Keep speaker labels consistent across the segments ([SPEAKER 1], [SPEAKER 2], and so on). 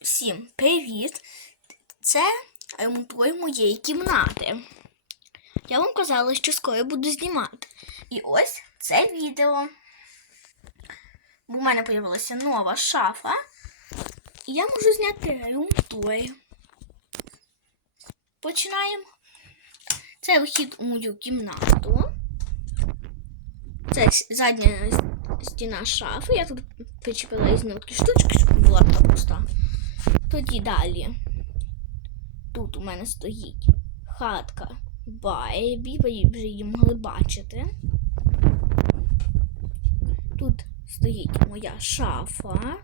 [SPEAKER 1] Всім привіт! Це ремонтує моєї кімнати. Я вам казала, що скоро буду знімати. І ось це відео. В мене з'явилася нова шафа. І я можу зняти ремонтує. Починаємо. Це вхід у мою кімнату. Це задня стіна шафи. Я тут причепила із такі штучки, щоб була така пуста. Тоді далі. Тут у мене стоїть хатка Байбі, ви вже її могли бачити. Тут стоїть моя шафа.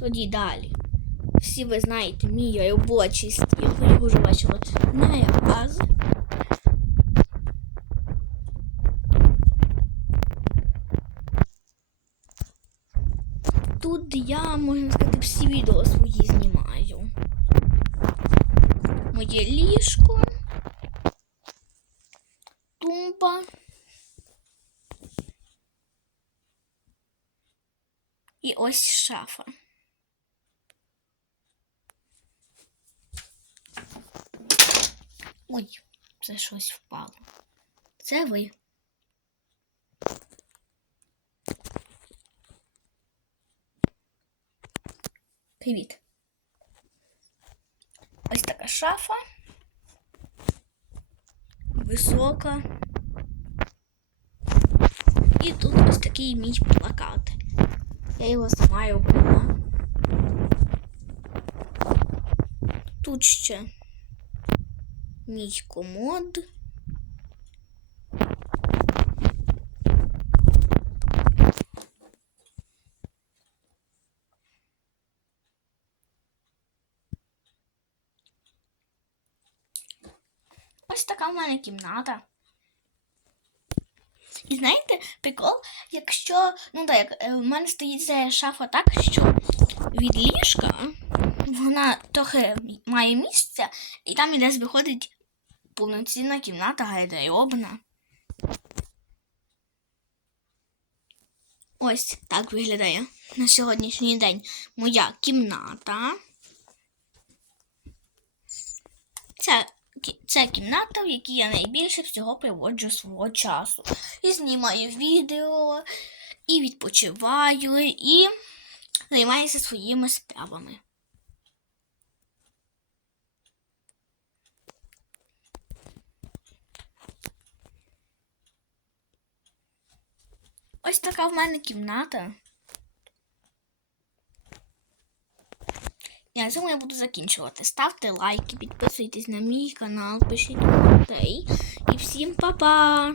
[SPEAKER 1] Тоді далі. Всі ви знаєте мій робочий стіл. Його вже бачили не Тут я, можна сказати, всі відео свої знімаю. Моє ліжко. Тумба. І ось шафа. Ой, це щось впало. Це ви. Привіт. Ось така шафа. Висока. І тут ось такий мій плакат. Я його сама робила. Тут ще мій комод. Ось така в мене кімната. І знаєте, прикол, якщо, ну так, як е, в мене стоїть ця шафа так, що від ліжка вона трохи має місця, і там і десь виходить повноцінна кімната гардеробна. Ось так виглядає на сьогоднішній день моя кімната. Це, це кімната, в якій я найбільше всього проводжу свого часу. І знімаю відео, і відпочиваю, і займаюся своїми справами. Ось така в мене кімната. На цьому я буду закінчувати. Ставте лайки, підписуйтесь на мій канал, пишіть коментарі. І всім па-па!